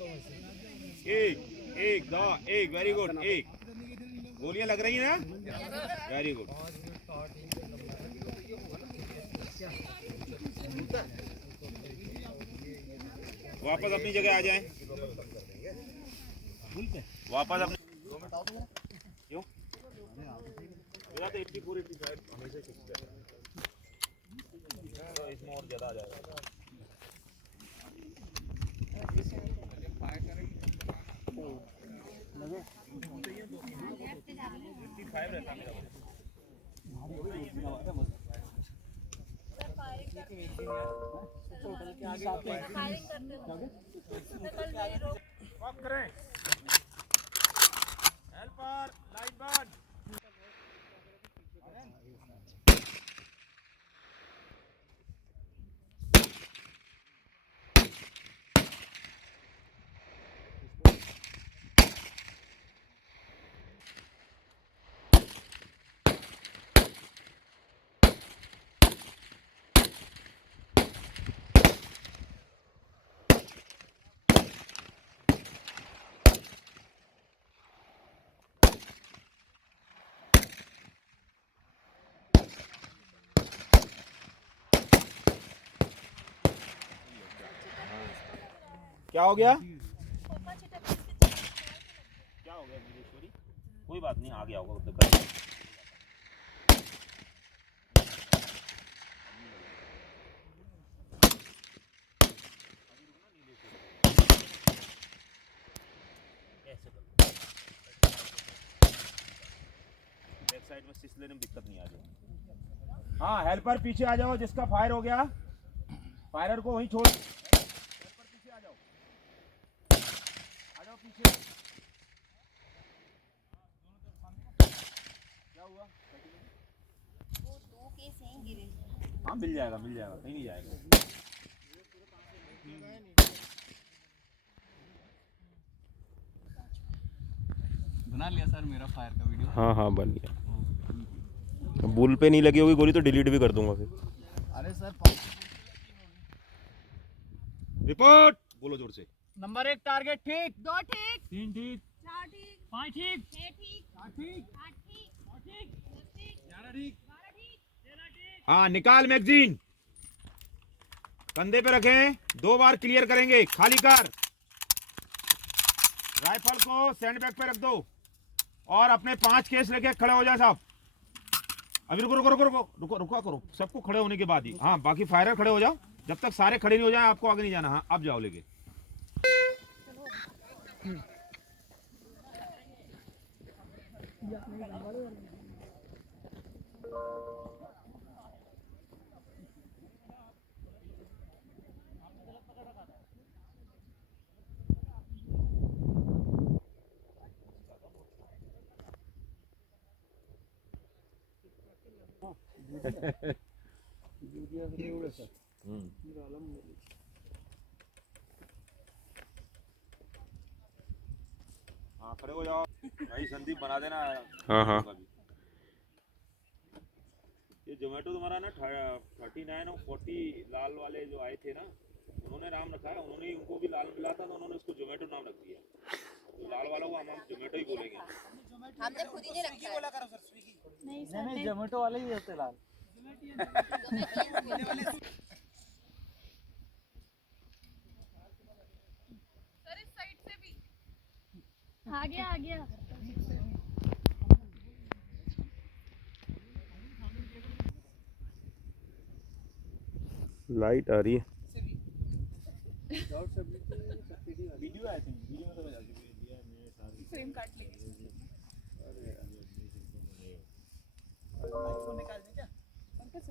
एक एक दो एक, वेरी गुड, एक। गोलियां लग रही हैं ना, वेरी गुड। वापस अपनी जगह आ जाएं, वापस अपने। क्यों मेरा तो 84 85 हमेशा फिक्स है, तो इसमें और ज़्यादा आ जाएगा। हेल्पर लाइट बंद। क्या हो गया, क्या हो गया नीलेश्वरी? कोई बात नहीं, आ गया होगा दिक्कत। बैक साइड में सिस लेने में दिक्कत नहीं आ जाएगी। हाँ हेल्पर पीछे आ जाओ, जिसका फायर हो गया फायरर को वहीं छोड़। हेल्पर पीछे आ जाओ पीछे। क्या हुआ? वो 2 केस यहीं गिरे। हाँ मिल जाएगा कहीं नहीं जाएगा। बना लिया सर मेरा फायर का वीडियो। हाँ हाँ बन गया। बुल पे नहीं लगी होगी गोली तो डिलीट भी कर दूंगा फिर। अरे सर रिपोर्ट बोलो जोर से। नंबर 1 टारगेट ठीक, 2 ठीक, 3 ठीक, 4 ठीक, 5 ठीक, 6 ठीक, 8 ठीक, 8 ठीक, 9 ठीक, 10 ठीक, 11 ठीक, 12 ठीक, 13 ठीक। हाँ निकाल मैगजीन, कंधे पे रखें, 2 बार क्लियर करेंगे, खाली कर। राइफल को सैंडबैग पे रख दो और अपने 5 केस लेके खड़े हो जाए साहब। अभी रुको रुको रुको रुको रुको रुको करो, सबको खड़े होने के बाद ही। हाँ बाकी फायरर खड़े हो जाओ, जब तक सारे खड़े नहीं हो जाए आपको आगे नहीं जाना। हाँ अब जाओ लेके। हाँ खड़े हो जाओ भाई, संदीप बना देना। हाँ हाँ ये जोमेटो तुम्हारा ना 39 और 40 लाल वाले जो आए थे ना, उन्होंने नाम रखा है, उन्होंने ही उनको भी लाल मिला था तो उन्होंने उसको जोमेटो नाम रख दिया। तो लाल वालों को हम जोमेटो ही बोलेंगे। हमने खुद ही नहीं रखा है। बोला करो सर स्विगी। नहीं सर, नहीं जोमेटो वाले ही होते लाल। सर इस साइड से भी आ गया। लाइट आ रही है। वीडियो आई थिंक, वीडियो में तो मैं जल्दी दिया मेरे साथ फ्रेम काट लेंगे। आईफोन निकाल